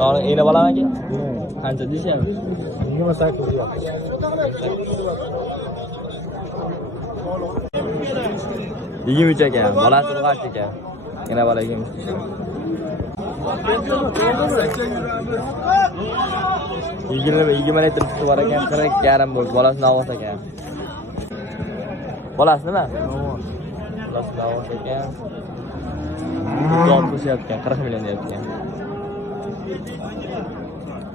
Eğne balam aka? Qancha deyshapti? 28 deyapti. 23 ekan. Bolasi urg'ach ekan. Eğne bala 23 deyshapti. 20 litr suti bor ekan, 40 yarim bo'ldi. Bolasini avos ekan. Bolasi nima? Bolasi avos ekan. Don qo'shyapti, 40 million deyapti.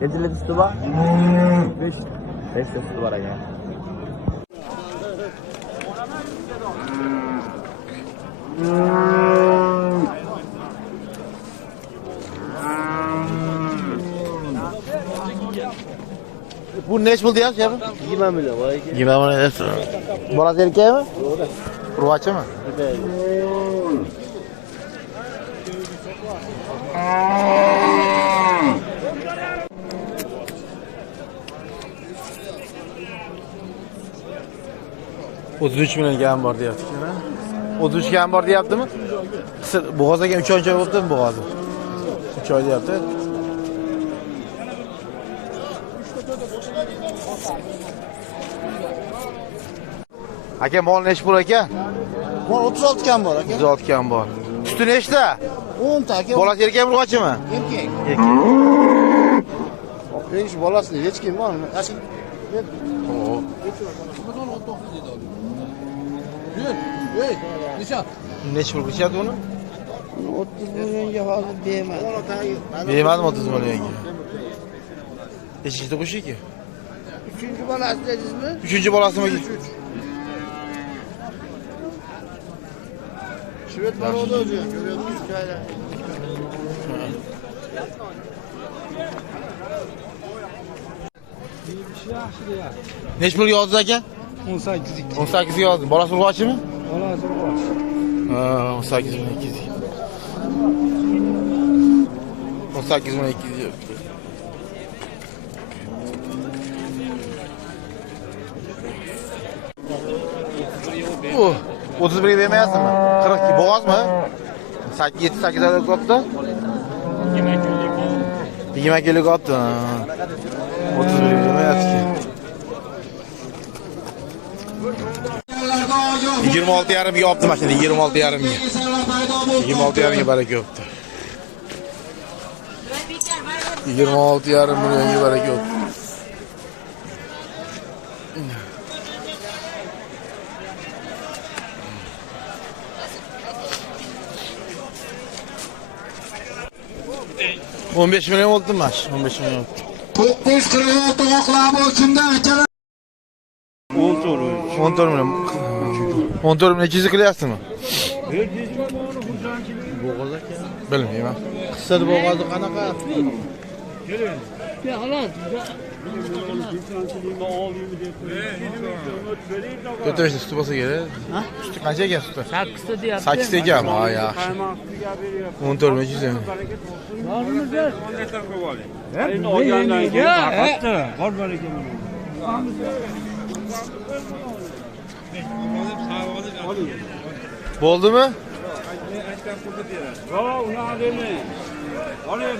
Necha litr suti bor? 5 suti bor ekan. Bu neç buldu ya? 20 million bor ekan. 20 milyon. Bolasi erkekmi? Urg'achimi? $33 milyon gam bor deyapti. 33 gam bor deyaptimi? Bo'g'oz ekan 3 oycha bo'libdi bo'g'ozi. 3 oy deyapti. Aka mol nechi pul aka? Mol 36 kam bor aka. 36 kam bor. Suti nechta? 10 ta aka. Bolasi erkak urg'achimi? Erkak. Erkak. Hech bolasini hech kim bormi? Qashim. Oo. Nechi pul qilyapti buni? 30 millionga hozir bermadi. Bermadimi 30 millionga? Nechta qo'sh ekan? 3-chi bolasi dedingizmi? 3-chi bolasimi? Shved borodi o'zi. Ko'ryapsiz joylar. Nechi pulga yozdi aka? 18. 18 ga yozdi. Bolasi urg'achimi? Bolasi urg'och. Ha, 18 million 200. 18 million 200 yaptı. Oh, 31 vermeyezsin mi? 42 boğaz mı? 7-8 aylık attı. 20 kilolik attı. 31 vermeyez ki. 26 yarım yaptım aslında 26 yarım. 26 yarım baraka yaptı. 26 yarım milyon baraka yaptı. $15 milyon oldu maç. 15 milyon oldu. 946 oqlab olsundan akalar. 14 milyon. 14 milyon 200 qilyapsizmi? Bilmayman. Qisir bo'g'ozi qanaqa? Götürürsün sütü basa gelir. Ha? Sütü kaç ekan sütü? 8 ta deyapti. 8 ekan. Ha yaxshi. 14 milyon 200 ekan. Endi olgandan keyin faqatda bor baraka Bo'ldimi? Yo, unaqa demang. Oling,